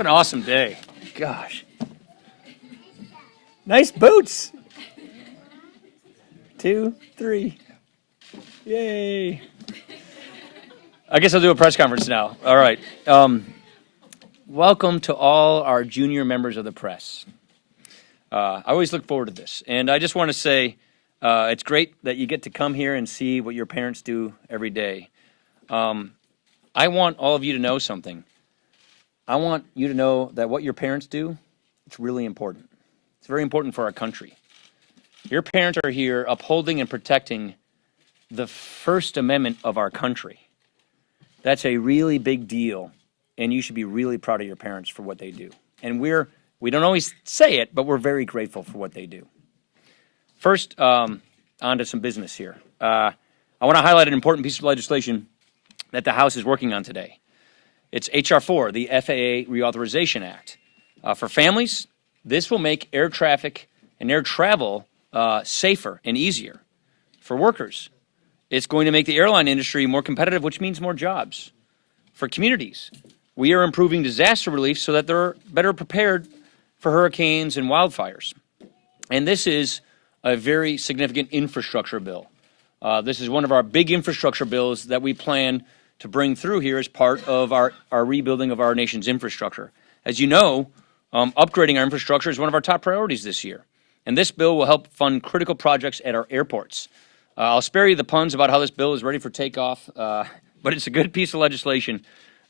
What an awesome day. Gosh. Nice boots. 2, 3. Yay. I guess I'll do a press conference now. All right. Welcome to all our junior members of the press. I always look forward to this. And I just want to say it's great that you get to come here and see what your parents do every day. I want all of you to know something. I want you to know that what your parents do, it's really important. It's very important for our country. Your parents are here upholding and protecting the First Amendment of our country. That's a really big deal, and you should be really proud of your parents for what they do. And we don't always say it, but we're very grateful for what they do. First, on to some business here. I want to highlight an important piece of legislation that the House is working on today. It's H.R. 4, the FAA Reauthorization Act. For families, this will make air traffic and air travel safer and easier. For workers, it's going to make the airline industry more competitive, which means more jobs. For communities, we are improving disaster relief so that they're better prepared for hurricanes and wildfires. And this is a very significant infrastructure bill. This is one of our big infrastructure bills that we plan to bring through here as part of our rebuilding of our nation's infrastructure. As you know, upgrading our infrastructure is one of our top priorities this year. And this bill will help fund critical projects at our airports. I'll spare you the puns about how this bill is ready for takeoff, but it's a good piece of legislation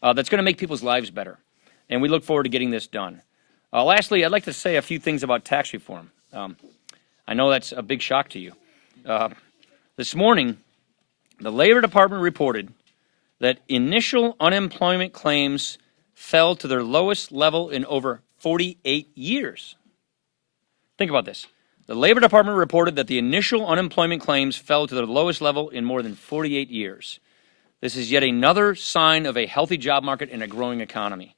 that's going to make people's lives better. And we look forward to getting this done. Lastly, I'd like to say a few things about tax reform. I know that's a big shock to you. This morning, the Labor Department reported that initial unemployment claims fell to their lowest level in over 48 years. Think about this. The Labor Department reported that the initial unemployment claims fell to their lowest level in more than 48 years. This is yet another sign of a healthy job market and a growing economy.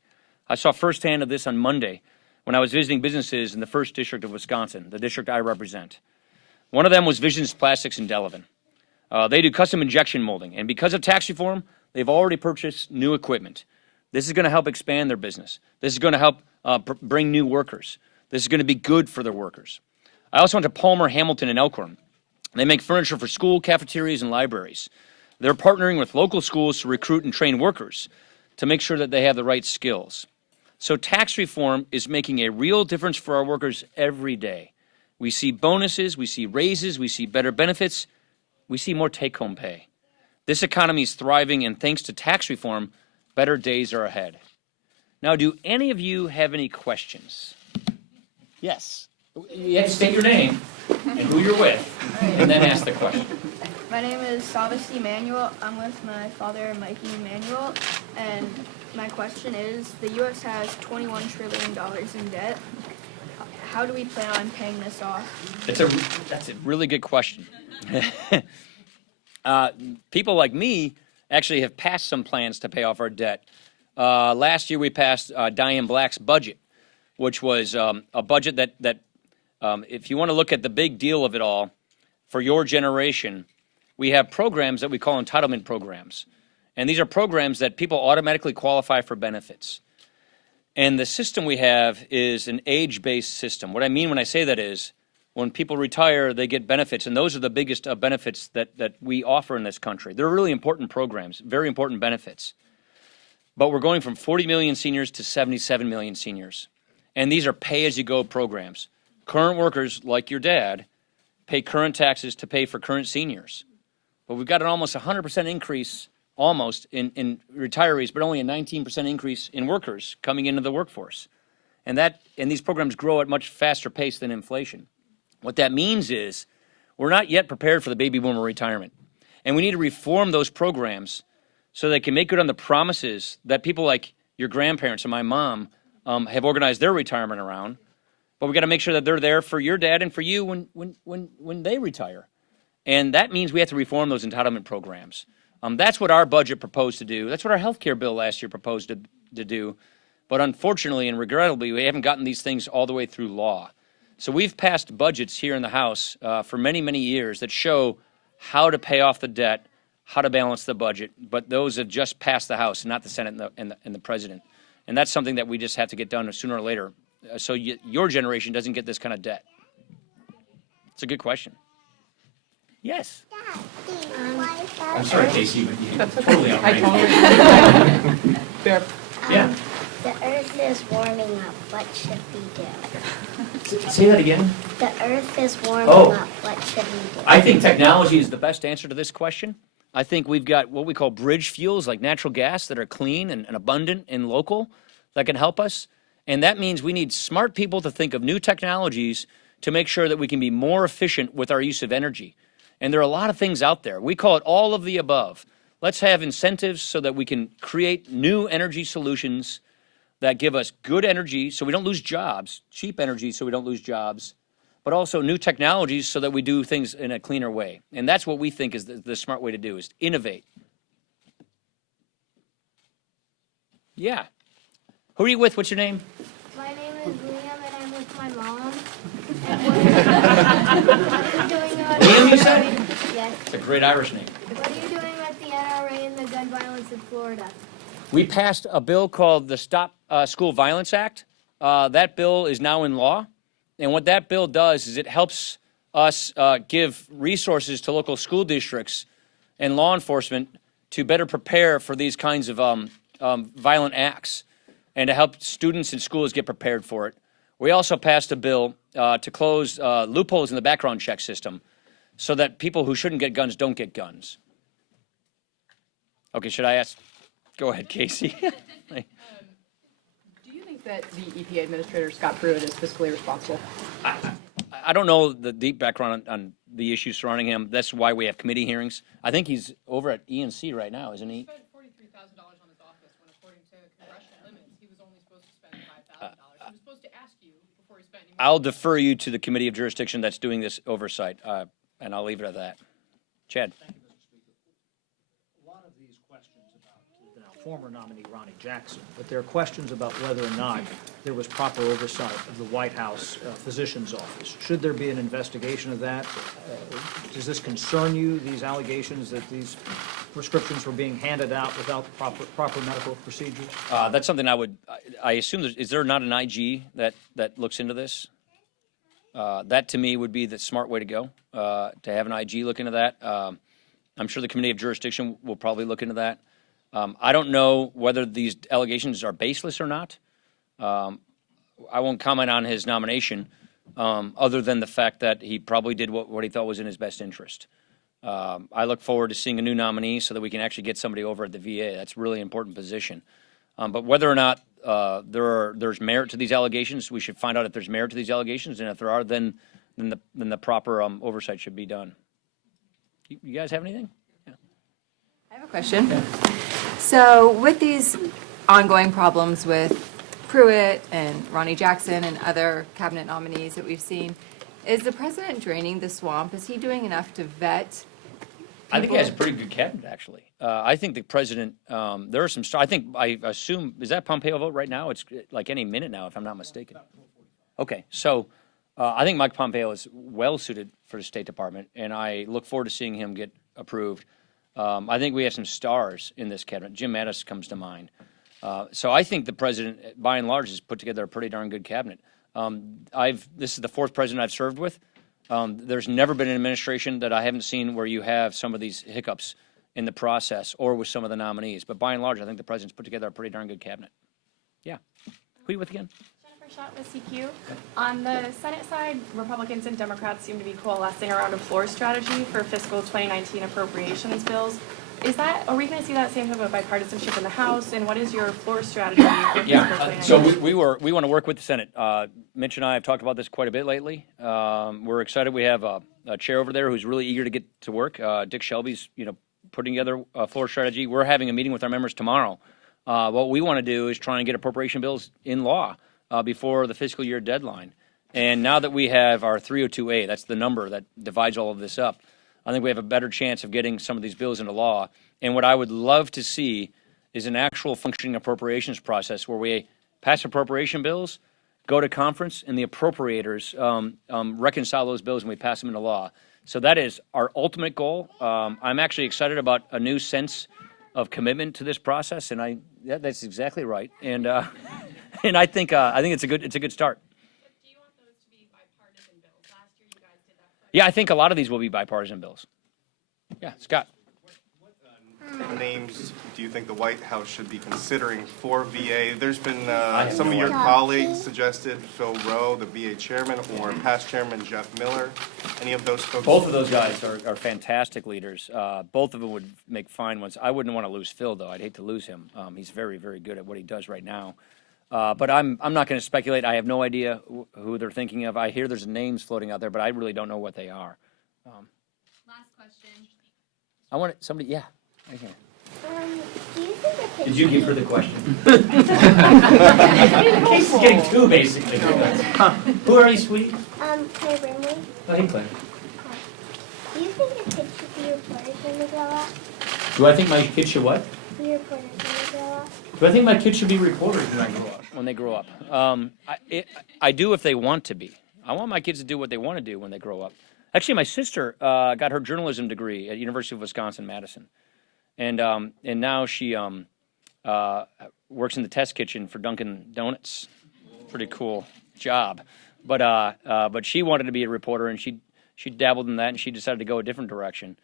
I saw firsthand of this on Monday when I was visiting businesses in the 1st District of Wisconsin, the district I represent. One of them was Visions Plastics in Delavan. They do custom injection molding, and because of tax reform, they've already purchased new equipment. This is going to help expand their business. This is going to help bring new workers. This is going to be good for their workers. I also went to Palmer, Hamilton, and Elkhorn. They make furniture for school, cafeterias, and libraries. They're partnering with local schools to recruit and train workers to make sure that they have the right skills. So tax reform is making a real difference for our workers every day. We see bonuses, we see raises, we see better benefits, we see more take-home pay. This economy is thriving, and thanks to tax reform, better days are ahead. Now, do any of you have any questions? Yes. You have to state your name and who you're with, and then ask the question. My name is Savas Emanuel. I'm with my father, Mikey Emanuel, and my question is, the U.S. has $21 trillion in debt. How do we plan on paying this off? That's a really good question. People like me actually have passed some plans to pay off our debt. Last year we passed Diane Black's budget, which was a budget that if you want to look at the big deal of it all, for your generation, we have programs that we call entitlement programs. And these are programs that people automatically qualify for benefits. And the system we have is an age-based system. What I mean when I say that is, when people retire, they get benefits, and those are the biggest benefits that we offer in this country. They're really important programs, very important benefits. But we're going from 40 million seniors to 77 million seniors. And these are pay-as-you-go programs. Current workers, like your dad, pay current taxes to pay for current seniors. But we've got an almost 100% increase, in retirees, but only a 19% increase in workers coming into the workforce. And these programs grow at much faster pace than inflation. What that means is we're not yet prepared for the baby boomer retirement. And we need to reform those programs so they can make good on the promises that people like your grandparents and my mom have organized their retirement around. But we got to make sure that they're there for your dad and for you when they retire. And that means we have to reform those entitlement programs. That's what our budget proposed to do. That's what our health care bill last year proposed to do. But unfortunately and regrettably, we haven't gotten these things all the way through law. So we've passed budgets here in the House for many, many years that show how to pay off the debt, how to balance the budget. But those have just passed the House, not the Senate and the President. And that's something that we just have to get done sooner or later, so your generation doesn't get this kind of debt. It's a good question. Yes. I'm sorry, Casey, but you're totally outrageous. Yeah. The Earth is warming up. What should we do? Say that again. The Earth is warming up. What should we do? I think technology is the best answer to this question. I think we've got what we call bridge fuels like natural gas that are clean and abundant and local that can help us. And that means we need smart people to think of new technologies to make sure that we can be more efficient with our use of energy. And there are a lot of things out there. We call it all of the above. Let's have incentives so that we can create new energy solutions that give us good energy so we don't lose jobs, cheap energy so we don't lose jobs, but also new technologies so that we do things in a cleaner way. And that's what we think is the smart way to do, is to innovate. Yeah. Who are you with? What's your name? My name is Liam, and I'm with my mom. What are you doing Liam, you said? Yes. It's a great Irish name. What are you doing with the NRA and the gun violence in Florida? We passed a bill called the Stop School Violence Act. That bill is now in law. And what that bill does is it helps us give resources to local school districts and law enforcement to better prepare for these kinds of violent acts and to help students in schools get prepared for it. We also passed a bill to close loopholes in the background check system so that people who shouldn't get guns don't get guns. Okay, should I ask? Go ahead, Casey. Do you think that the EPA Administrator, Scott Pruitt, is fiscally responsible? I don't know the deep background on the issues surrounding him. That's why we have committee hearings. I think he's over at ENC right now, isn't he? He spent $43,000 on his office when, according to congressional limits, he was only supposed to spend $5,000. He was supposed to ask you before he spent any money. I'll defer you to the committee of jurisdiction that's doing this oversight, and I'll leave it at that. Chad. Thank you, Mr. Speaker. A lot of these questions about the now former nominee Ronnie Jackson, but there are questions about whether or not there was proper oversight of the White House physician's office. Should there be an investigation of that? Does this concern you, these allegations that these prescriptions were being handed out without proper medical procedures? That's something I assume, is there not an IG that looks into this? That to me would be the smart way to go, to have an IG look into that. I'm sure the committee of jurisdiction will probably look into that. I don't know whether these allegations are baseless or not. I won't comment on his nomination, other than the fact that he probably did what he thought was in his best interest. I look forward to seeing a new nominee so that we can actually get somebody over at the VA. That's a really important position. But whether or not there's merit to these allegations, we should find out if there's merit to these allegations, and if there are, then the proper oversight should be done. You guys have anything? Yeah. I have a question. Yeah. So with these ongoing problems with Pruitt and Ronnie Jackson and other cabinet nominees that we've seen, is the president draining the swamp? Is he doing enough to vet people? I think he has a pretty good cabinet, actually. I think the president, there are some, I assume, is that Pompeo vote right now? It's like any minute now, if I'm not mistaken. Okay, so I think Mike Pompeo is well suited for the State Department, and I look forward to seeing him get approved. I think we have some stars in this cabinet. Jim Mattis comes to mind. So I think the president, by and large, has put together a pretty darn good cabinet. This is the fourth president I've served with. There's never been an administration that I haven't seen where you have some of these hiccups in the process or with some of the nominees. But by and large, I think the president's put together a pretty darn good cabinet. Yeah. Who are you with again? Jennifer Schott with CQ. On the Senate side, Republicans and Democrats seem to be coalescing around a floor strategy for fiscal 2019 appropriations bills. Are we going to see that same type of bipartisanship in the House? And what is your floor strategy for fiscal 2019? So we want to work with the Senate. Mitch and I have talked about this quite a bit lately. We're excited. We have a chair over there who's really eager to get to work. Dick Shelby's, putting together a floor strategy. We're having a meeting with our members tomorrow. What we want to do is try and get appropriation bills in law before the fiscal year deadline. And now that we have our 302A, that's the number that divides all of this up, I think we have a better chance of getting some of these bills into law. And what I would love to see is an actual functioning appropriations process where we pass appropriation bills, go to conference, and the appropriators reconcile those bills and we pass them into law. So that is our ultimate goal. I'm actually excited about a new Sense of commitment to this process, and that's exactly right. And and I think it's a good start. But do you want those to be bipartisan bills? Last year you guys did that for. Yeah, I think a lot of these will be bipartisan bills. Yeah, Scott. Names do you think the White House should be considering for VA? There's been have some no of your idea. colleagues suggested Phil Rowe, the VA chairman, or past chairman Jeff Miller. Any of those folks? Both of those guys are fantastic leaders. Both of them would make fine ones. I wouldn't want to lose Phil, though. I'd hate to lose him. He's very, very good at what he does right now. But I'm not going to speculate. I have no idea who they're thinking of. I hear there's names floating out there, but I really don't know what they are. Last question. I want somebody. Yeah. Right here. Do you think a kid Did you should give be- her the question? Casey's getting two, basically. Who are you, sweetie? Claire Brinley? Oh, hey, Claire. Do you think a kid should be reporters when they grow up? Do I think my kids should what? Be reporters when they grow up? Do I think my kids should be reporters when they grow up? I do if they want to be. I want my kids to do what they want to do when they grow up. Actually, my sister got her journalism degree at University of Wisconsin-Madison. And now she works in the test kitchen for Dunkin' Donuts. Pretty cool job. But she wanted to be a reporter, and she dabbled in that, and she decided to go a different direction.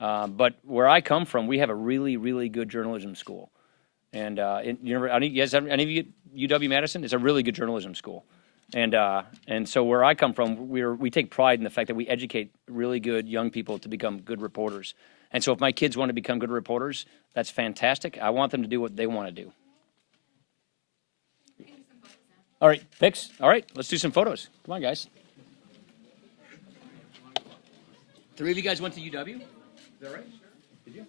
But where I come from, we have a really, really good journalism school. And you guys have any of you at UW-Madison? It's a really good journalism school. And so where I come from, we take pride in the fact that we educate really good young people to become good reporters. And so if my kids want to become good reporters, that's fantastic. I want them to do what they want to do. All right, pics. All right, let's do some photos. Come on, guys. 3 of you guys went to UW? Is that right? Did you?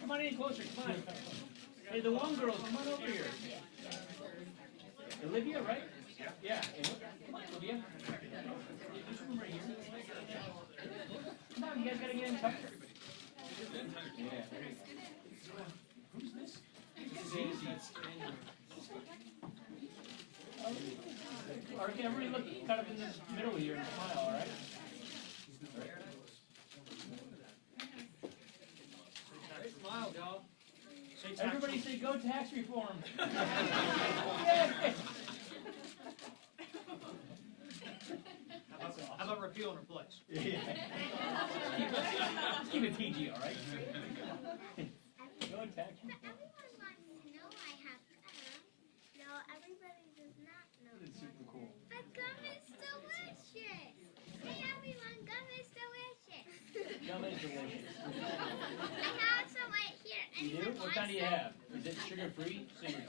Come on any closer, come on. Hey, the one girls, come on over here. Olivia, right? Yeah. Come on, Olivia. This room right here. Come on, you guys gotta get in touch. Yeah. Who's this? All right, everybody look kind of in the middle here and smile, all right? Smile, y'all. Everybody say go tax reform. How about repeal and replace? Keep it PG, all right? Go tax reform. Everyone wants to know I have gum. No, everybody does not know. It's super cool. But gum is delicious. Hey everyone, gum is delicious. Yum is delicious. I have some right here. You do? Anyone What want kind do you some? have? Is it sugar-free? So you're